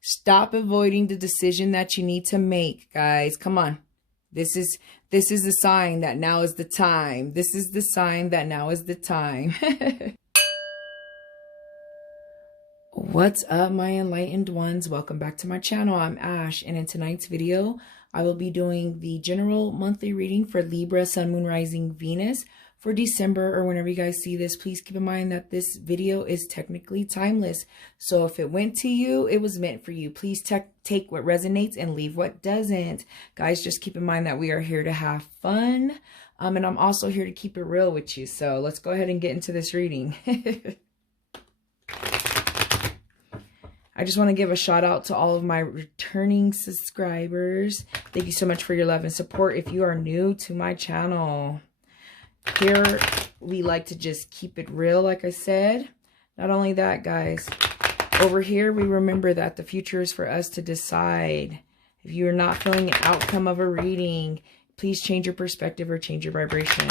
Stop avoiding the decision that you need to make, guys. Come on. This is the sign that now is the time. This is the sign that now is the time. What's up, my enlightened ones? Welcome back to my channel. I'm Ash, and in tonight's video, I will be doing the general monthly reading for Libra, Sun, Moon, Rising, Venus for December, or whenever you guys see this. Please keep in mind that this video is technically timeless. So if it went to you, it was meant for you. Please take what resonates and leave what doesn't. Guys, just keep in mind that we are here to have fun. And I'm also here to keep it real with you. So let's go ahead and get into this reading. I just want to give a shout out to all of my returning subscribers. Thank you so much for your love and support. If you are new to my channel, here we like to just keep it real, like I said. Not only that, guys, over here we remember that the future is for us to decide. If you are not feeling the outcome of a reading, please change your perspective or change your vibration.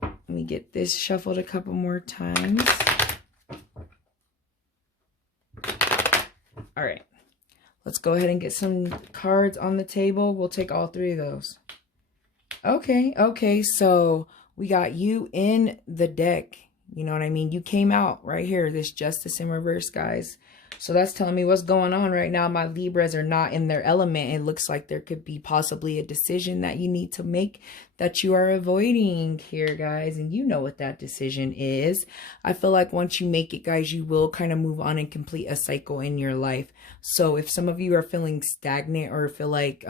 Let me get this shuffled a couple more times. All right. Let's go ahead and get some cards on the table. We'll take all three of those. Okay. So we got you in the deck. You know what I mean? You came out right here. This Justice in reverse, guys. So that's telling me what's going on right now. My Libras are not in their element. It looks like there could be possibly a decision that you need to make that you are avoiding here, guys. And you know what that decision is. I feel like once you make it, guys, you will kind of move on and complete a cycle in your life. So if some of you are feeling stagnant or feel like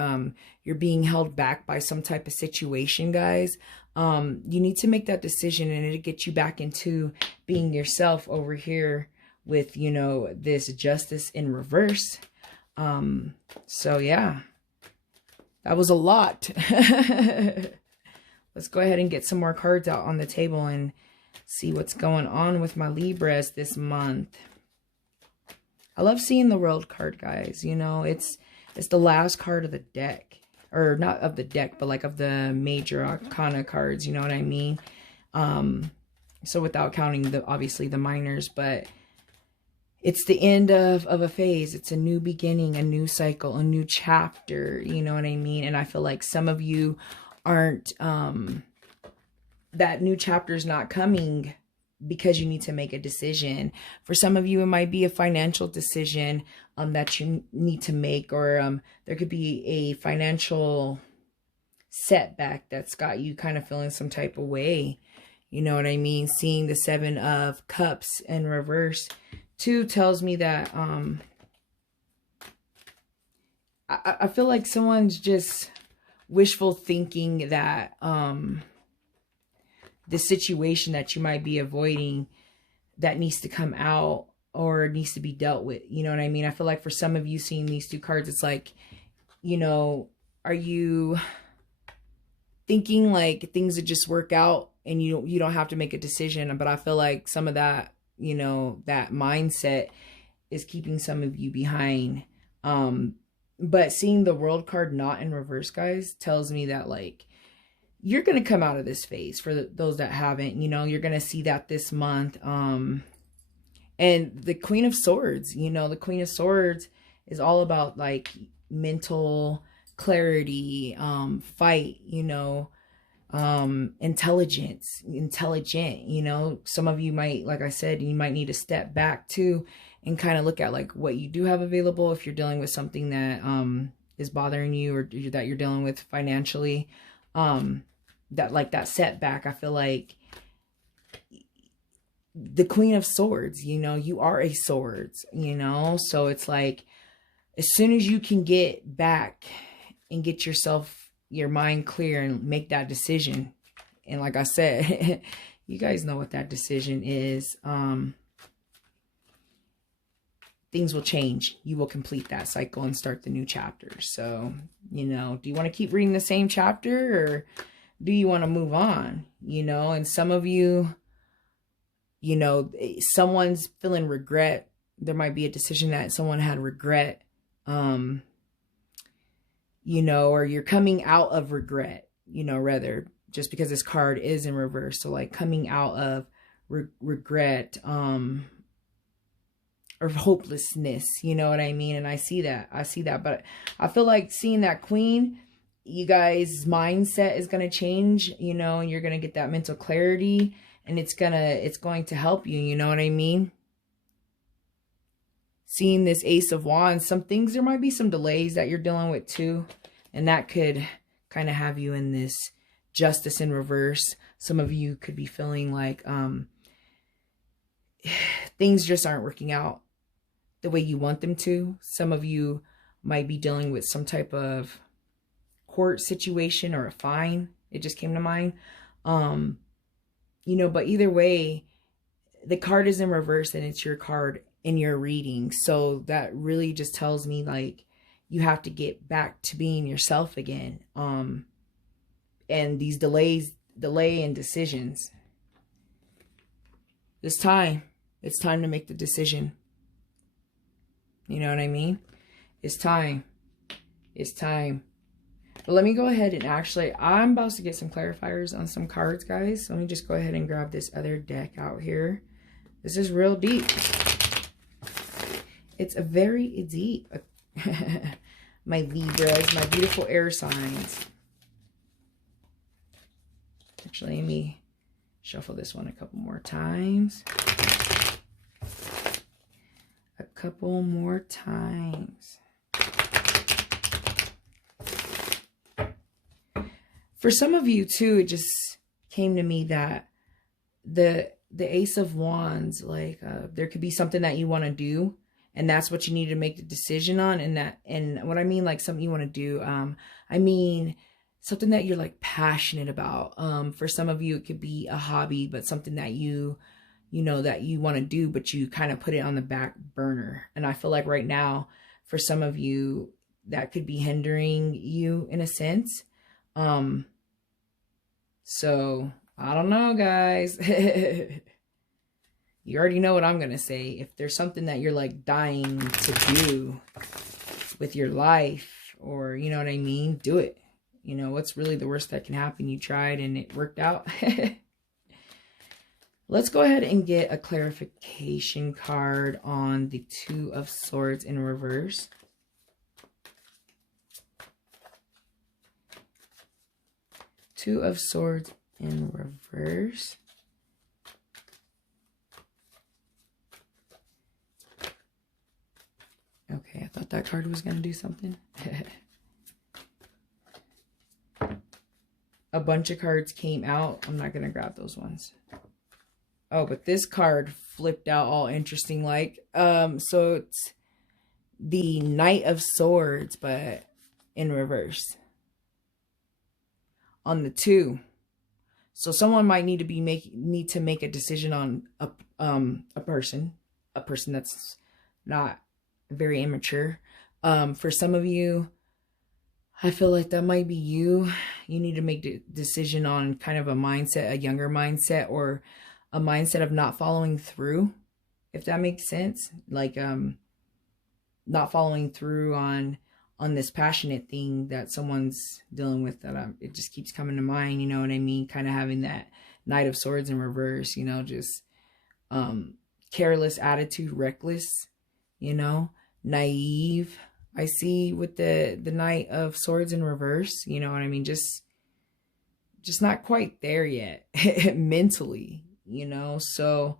you're being held back by some type of situation, guys, you need to make that decision, and it'll get you back into being yourself over here with, you know, this Justice in reverse. So yeah, that was a lot. Let's go ahead and get some more cards out on the table and see what's going on with my Libras this month. I love seeing the World card, guys. You know, it's the last card of the deck, or not of the deck, but like of the major arcana cards, you know what I mean? So without counting the, obviously the minors, but it's the end of a phase. It's a new beginning, a new cycle, a new chapter. You know what I mean? And I feel like some of you aren't, that new chapter is not coming because you need to make a decision. For some of you, it might be a financial decision that you need to make, or there could be a financial setback that's got you kind of feeling some type of way. You know what I mean? Seeing the Seven of Cups in reverse too tells me that I feel like someone's just wishful thinking that the situation that you might be avoiding that needs to come out or needs to be dealt with. You know what I mean? I feel like for some of you seeing these two cards, it's like, you know, are you thinking like things would just work out and you don't have to make a decision? But I feel like some of that, you know, that mindset is keeping some of you behind. But seeing the World card not in reverse, guys, tells me that like you're going to come out of this phase. For those that haven't, you know, you're going to see that this month. And the Queen of Swords, you know, the Queen of Swords is all about like mental clarity, fight, you know, intelligent, you know. Some of you might, like I said, you might need to step back too and kind of look at like what you do have available if you're dealing with something that is bothering you, or that you're dealing with financially, that like that setback. I feel like the Queen of Swords, you know, you are a swords, you know, so it's like as soon as you can get back and get your mind clear and make that decision, and like I said, you guys know what that decision is, things will change. You will complete that cycle and start the new chapter. So, you know, do you want to keep reading the same chapter, or do you want to move on? You know, and some of you, you know, someone's feeling regret. There might be a decision that someone had regret, you know, or you're coming out of regret, you know, rather, just because this card is in reverse. So like coming out of regret, or hopelessness, you know what I mean? And I see that, but I feel like seeing that Queen, you guys' mindset is going to change, you know, and you're going to get that mental clarity, and it's going to help you, you know what I mean? Seeing this Ace of Wands, some things, there might be some delays that you're dealing with too, and that could kind of have you in this Justice in reverse. Some of you could be feeling like things just aren't working out the way you want them to. Some of you might be dealing with some type of court situation or a fine. It just came to mind. You know, but either way, the card is in reverse and it's your card in your reading. So that really just tells me like you have to get back to being yourself again. And these delay in decisions. It's time to make the decision. You know what I mean? It's time. But let me go ahead and actually, I'm about to get some clarifiers on some cards, guys. So let me just go ahead and grab this other deck out here. This is real deep. It's very deep. My Libras, my beautiful air signs. Actually, let me shuffle this one a couple more times. For some of you too, it just came to me that the Ace of Wands, like there could be something that you want to do, and that's what you need to make the decision on. And what I mean, like something you want to do, I mean something that you're like passionate about. For some of you, it could be a hobby, but something that you know that you want to do, but you kind of put it on the back burner. And I feel like right now, for some of you, that could be hindering you in a sense. So I don't know, guys. You already know what I'm going to say. If there's something that you're like dying to do with your life, or you know what I mean, do it. You know, what's really the worst that can happen? You tried and it worked out. Let's go ahead and get a clarification card on the Two of Swords in reverse. Two of Swords in reverse. Okay, I thought that card was going to do something. A bunch of cards came out. I'm not going to grab those ones. Oh, but this card flipped out all interesting like. So it's the Knight of Swords, but in reverse. On the 2. So someone might need to make a decision on a person that's not very immature. For some of you, I feel like that might be you. You need to make the decision on kind of a mindset, a younger mindset, or a mindset of not following through, if that makes sense. Like not following through on this passionate thing that someone's dealing with, that it just keeps coming to mind, you know what I mean? Kind of having that Knight of Swords in reverse, you know, just careless attitude, reckless, you know, naive. I see with the Knight of Swords in reverse, you know what I mean? Just not quite there yet mentally, you know? So,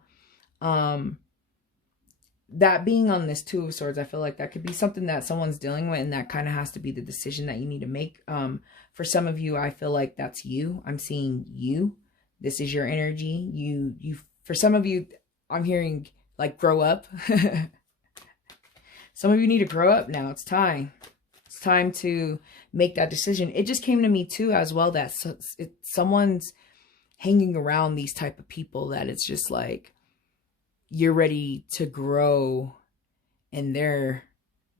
that being on this Two of Swords, I feel like that could be something that someone's dealing with, and that kind of has to be the decision that you need to make. For some of you, I feel like that's you. I'm seeing you. This is your energy. You. For some of you, I'm hearing like grow up. Some of you need to grow up now. It's time. It's time to make that decision. It just came to me too as well that someone's hanging around these type of people that it's just like you're ready to grow and they're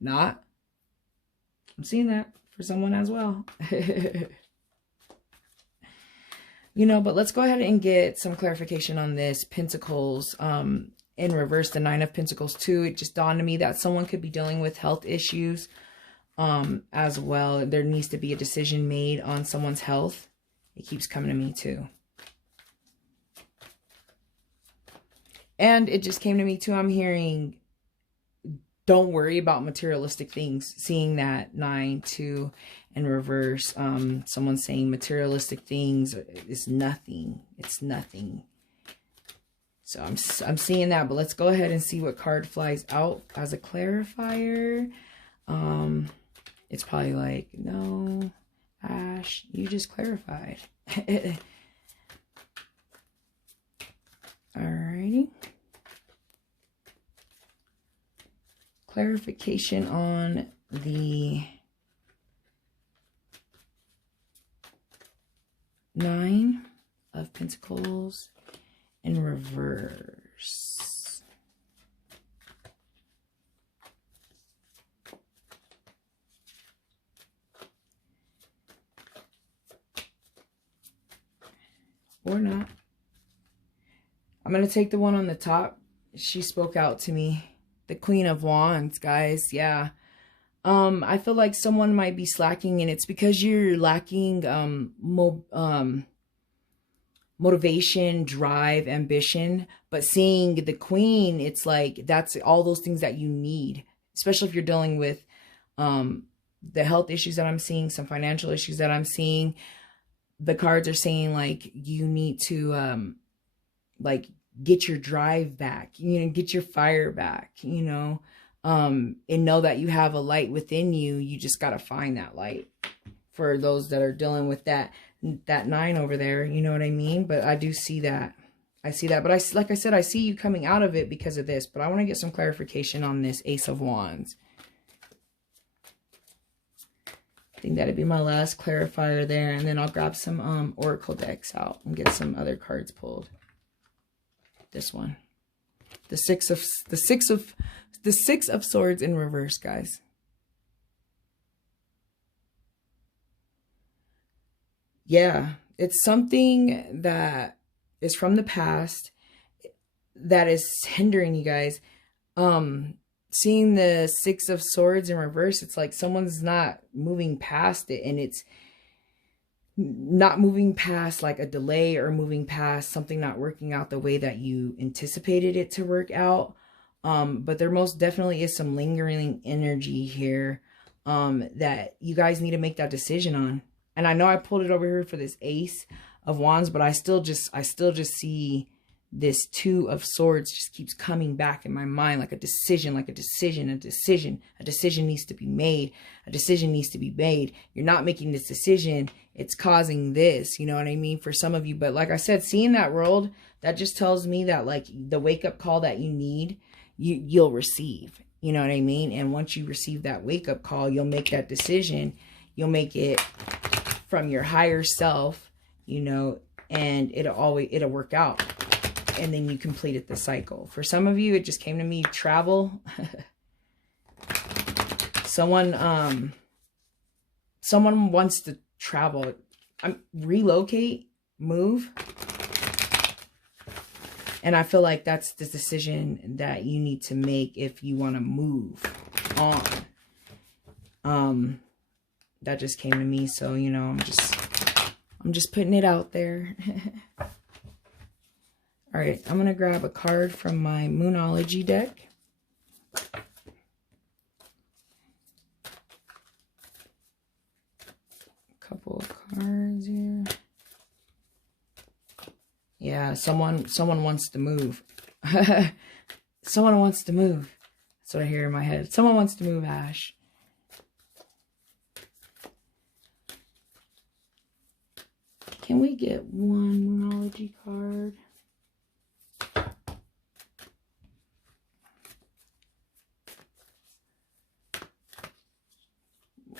not. I'm seeing that for someone as well. You know, but let's go ahead and get some clarification on this Pentacles in reverse, the Nine of Pentacles too. It just dawned on me that someone could be dealing with health issues as well. There needs to be a decision made on someone's health. It keeps coming to me too. And it just came to me too. I'm hearing, don't worry about materialistic things. Seeing that 9, 2 in reverse. Someone saying materialistic things is nothing. It's nothing. So I'm seeing that, but let's go ahead and see what card flies out as a clarifier. It's probably like, no, Ash, you just clarified. Alrighty. Clarification on the 9 of Pentacles in reverse. Or not. I'm going to take the one on the top. She spoke out to me. The Queen of Wands, guys. Yeah. I feel like someone might be slacking, and it's because you're lacking motivation, drive, ambition. But seeing the Queen, it's like that's all those things that you need, especially if you're dealing with the health issues that I'm seeing, some financial issues that I'm seeing. The cards are saying like you need to like get your drive back, you know, get your fire back, you know, and know that you have a light within you. You just got to find that light for those that are dealing with that 9 over there. You know what I mean? But I do see that. I see that. But like I said, I see you coming out of it because of this. But I want to get some clarification on this Ace of Wands. I think that'd be my last clarifier there. And then I'll grab some Oracle decks out and get some other cards pulled. This one. The six of Swords in reverse, guys. Yeah, it's something that is from the past that is hindering you guys. Seeing the 6 of Swords in reverse, it's like someone's not moving past it, and it's not moving past like a delay or moving past something not working out the way that you anticipated it to work out. But there most definitely is some lingering energy here that you guys need to make that decision on. And I know I pulled it over here for this Ace of Wands, but I still just see this 2 of Swords just keeps coming back in my mind like a decision, a decision needs to be made. A decision needs to be made. You're not making this decision. It's causing this, you know what I mean, for some of you. But like I said, seeing that world, that just tells me that like the wake-up call that you need, you'll receive, you know what I mean? And once you receive that wake-up call, you'll make that decision. You'll make it from your higher self, you know, and it'll work out. And then you completed the cycle. For some of you, it just came to me, travel. Someone wants to travel. Relocate, move. And I feel like that's the decision that you need to make if you want to move on. That just came to me, so you know, I'm just putting it out there. All right, I'm going to grab a card from my Moonology deck. Couple of cards here. Yeah, someone wants to move. Someone wants to move. That's what I hear in my head. Someone wants to move, Ash. Can we get one Moonology card?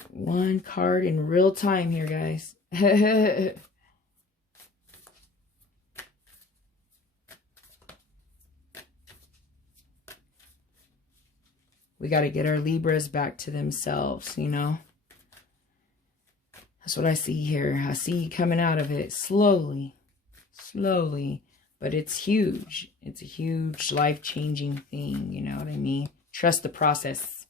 One card in real time here, guys. We got to get our Libras back to themselves, you know. That's what I see here. I see you coming out of it slowly, but it's huge. It's a huge life-changing thing, you know what I mean? Trust the process.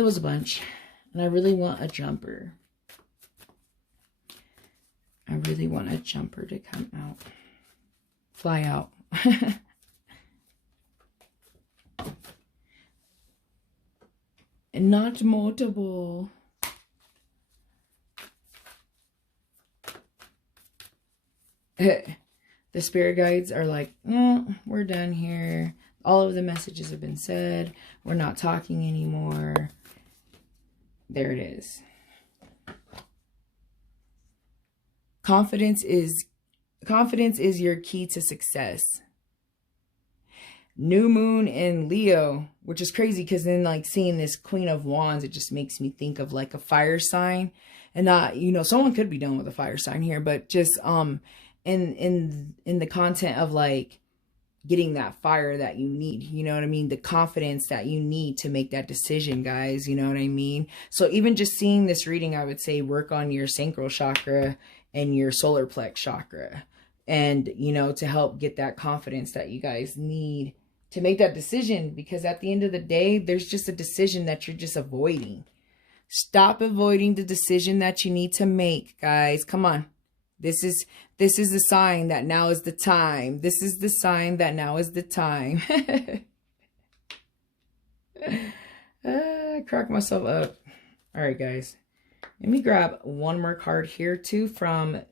It was a bunch. And I really want a jumper. I really want a jumper to come out. Fly out. And not multiple. The spirit guides are like, oh, we're done here. All of the messages have been said. We're not talking anymore. There it is. Confidence is your key to success. New moon in Leo, which is crazy because then like seeing this Queen of Wands, it just makes me think of like a fire sign. And not, you know, someone could be done with a fire sign here, but just in the content of like getting that fire that you need, you know what I mean? The confidence that you need to make that decision, guys, you know what I mean? So even just seeing this reading, I would say work on your sacral chakra and your solar plex chakra, and, you know, to help get that confidence that you guys need to make that decision, because at the end of the day, there's just a decision that you're just avoiding. Stop avoiding the decision that you need to make, guys. Come on. This is the sign that now is the time. This is the sign that now is the time. I crack myself up. All right, guys. Let me grab one more card here too from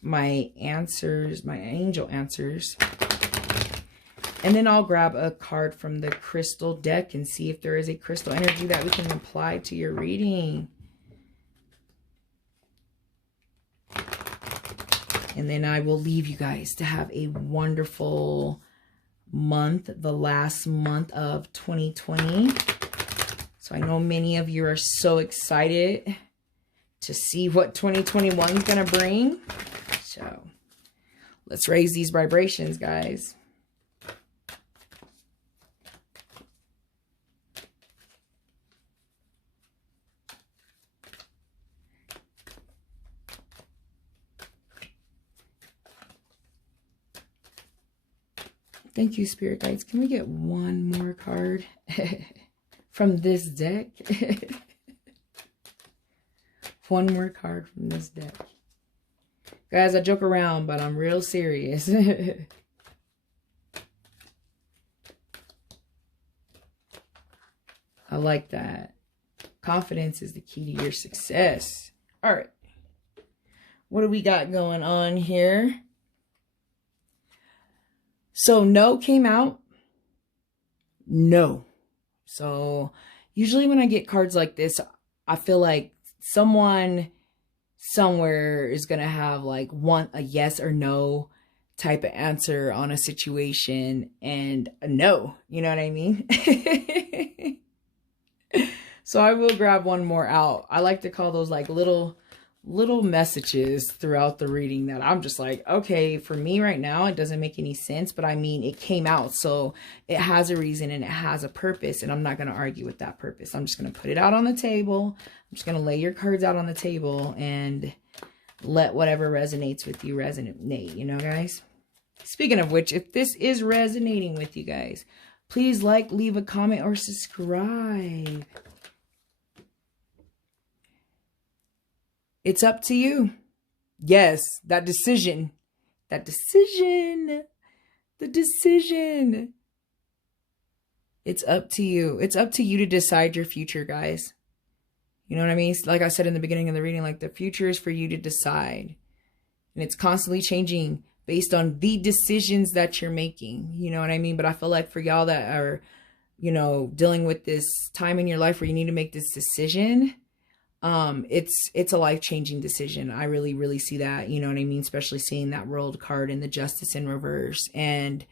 my answers, my angel answers. And then I'll grab a card from the crystal deck and see if there is a crystal energy that we can apply to your reading. And then I will leave you guys to have a wonderful month, the last month of 2020. So I know many of you are so excited to see what 2021 is going to bring. So let's raise these vibrations, guys. Thank you, spirit guides. Can we get one more card from this deck? One more card from this deck. Guys, I joke around, but I'm real serious. I like that. Confidence is the key to your success. All right. What do we got going on here? So no came out. No. So usually when I get cards like this, I feel like someone somewhere is going to have like a yes or no type of answer on a situation, and a no, you know what I mean? So I will grab one more out. I like to call those like little messages throughout the reading that I'm just like, okay, for me right now, it doesn't make any sense, but I mean, it came out, so it has a reason and it has a purpose, and I'm not going to argue with that purpose. I'm just going to put it out on the table. I'm just going to lay your cards out on the table and let whatever resonates with you resonate, you know, guys? Speaking of which, if this is resonating with you guys, please like, leave a comment, or subscribe. It's up to you. Yes, the decision. It's up to you. It's up to you to decide your future, guys. You know what I mean? Like I said in the beginning of the reading, like the future is for you to decide. And it's constantly changing based on the decisions that you're making. You know what I mean? But I feel like for y'all that are, you know, dealing with this time in your life where you need to make this decision, it's a life-changing decision. I really see that, you know what I mean? Especially seeing that World card and the Justice in reverse, and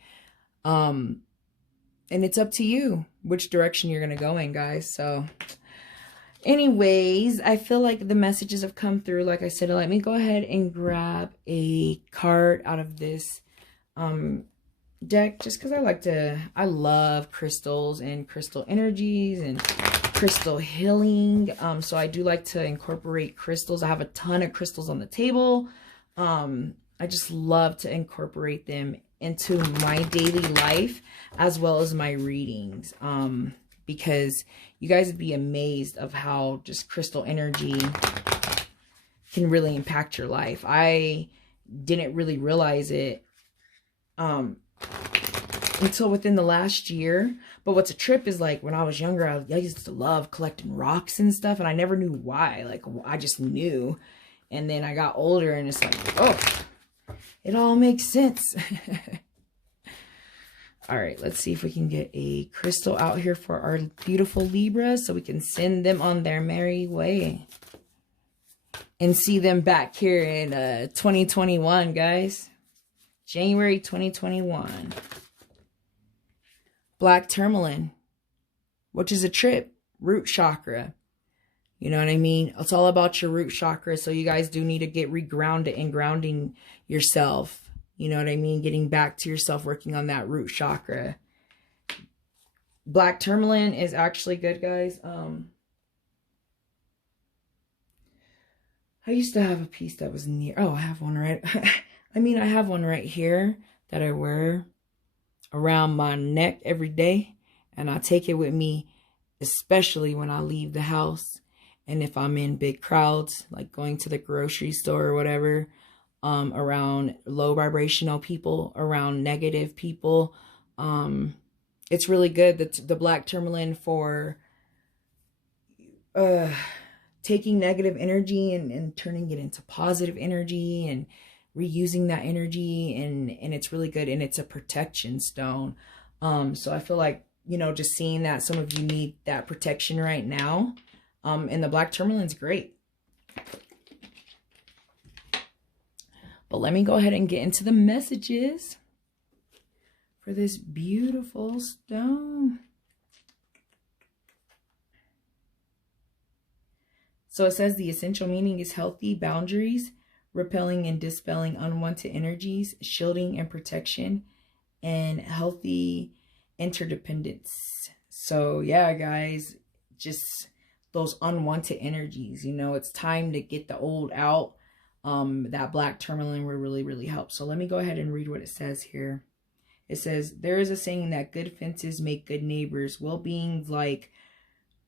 it's up to you which direction you're going to go in, guys. So anyways, I feel like the messages have come through. Like I said, let me go ahead and grab a card out of this deck, just because I love crystals and crystal energies and crystal healing. So I do like to incorporate crystals. I have a ton of crystals on the table. I just love to incorporate them into my daily life as well as my readings. because you guys would be amazed of how just crystal energy can really impact your life. I didn't really realize it until within the last year. But what's a trip is, like, when I was younger, I used to love collecting rocks and stuff, and I never knew why. Like, I just knew. And then I got older, and it's like, oh, it all makes sense. All right, let's see if we can get a crystal out here for our beautiful Libras so we can send them on their merry way. And see them back here in 2021, guys. January 2021. Black tourmaline, which is a trip. Root chakra. You know what I mean? It's all about your root chakra. So you guys do need to get regrounded and grounding yourself. You know what I mean? Getting back to yourself, working on that root chakra. Black tourmaline is actually good, guys. I used to have a piece that was near. Oh, I have one right. I mean, I have one right here that I wear around my neck every day. And I take it with me, especially when I leave the house. And if I'm in big crowds, like going to the grocery store or whatever, around low vibrational people, around negative people. It's really good. The black tourmaline for taking negative energy and turning it into positive energy and reusing that energy, and it's really good, and it's a protection stone. So I feel like, you know, just seeing that some of you need that protection right now, and the black tourmaline's great. But let me go ahead and get into the messages for this beautiful stone. So it says the essential meaning is healthy boundaries, repelling and dispelling unwanted energies, shielding and protection, and healthy interdependence. So yeah, guys, just those unwanted energies, you know, it's time to get the old out. That black tourmaline will really, really help. So let me go ahead and read what it says here. It says, there is a saying that good fences make good neighbors. Well-being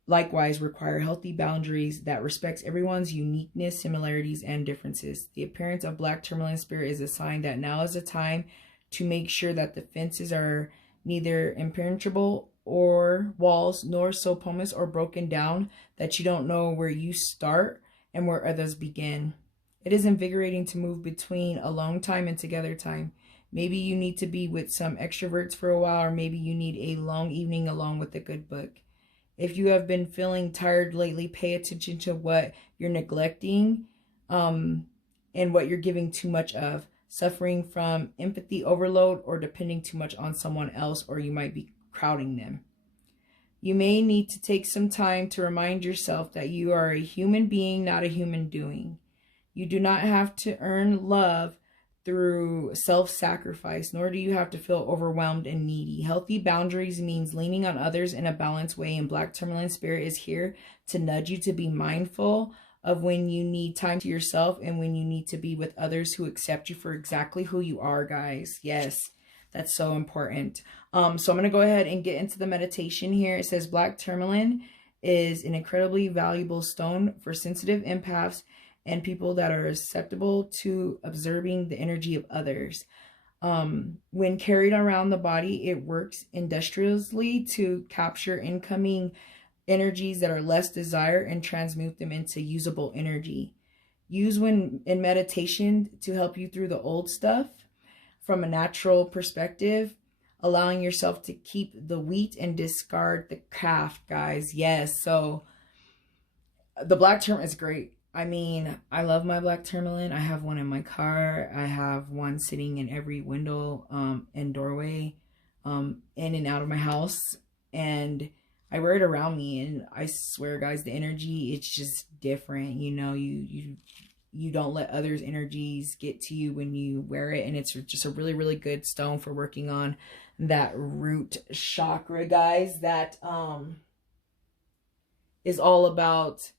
likewise require healthy boundaries that respects everyone's uniqueness, similarities, and differences. The appearance of black tourmaline spirit is a sign that now is the time to make sure that the fences are neither impenetrable or walls, nor so porous or broken down that you don't know where you start and where others begin. It is invigorating to move between alone time and together time. Maybe you need to be with some extroverts for a while, or maybe you need a long evening along with a good book. If you have been feeling tired lately, pay attention to what you're neglecting and what you're giving too much of. Suffering from empathy overload or depending too much on someone else, or you might be crowding them. You may need to take some time to remind yourself that you are a human being, not a human doing. You do not have to earn love through self-sacrifice, nor do you have to feel overwhelmed and needy. Healthy boundaries means leaning on others in a balanced way, and black tourmaline spirit is here to nudge you to be mindful of when you need time to yourself and when you need to be with others who accept you for exactly who you are, guys. Yes, that's so important. So I'm going to go ahead and get into the meditation here. It says black tourmaline is an incredibly valuable stone for sensitive empaths and people that are susceptible to observing the energy of others. When carried around the body, it works industriously to capture incoming energies that are less desired and transmute them into usable energy. Use when in meditation to help you through the old stuff from a natural perspective, allowing yourself to keep the wheat and discard the chaff, guys. Yes, so the black tourmaline is great. I mean, I love my black tourmaline. I have one in my car. I have one sitting in every window and doorway in and out of my house. And I wear it around me. And I swear, guys, the energy, it's just different. You know, you don't let others' energies get to you when you wear it. And it's just a really, really good stone for working on that root chakra, guys. That is all about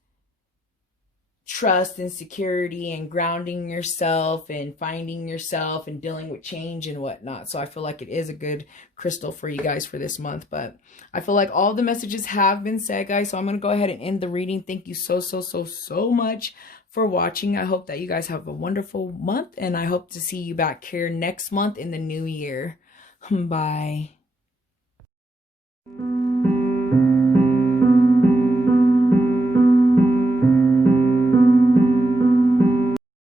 trust and security and grounding yourself and finding yourself and dealing with change and whatnot. So I feel like it is a good crystal for you guys for this month. But I feel like all the messages have been said, guys. So I'm going to go ahead and end the reading. Thank you so much for watching. I hope that you guys have a wonderful month, and I hope to see you back here next month in the new year. Bye.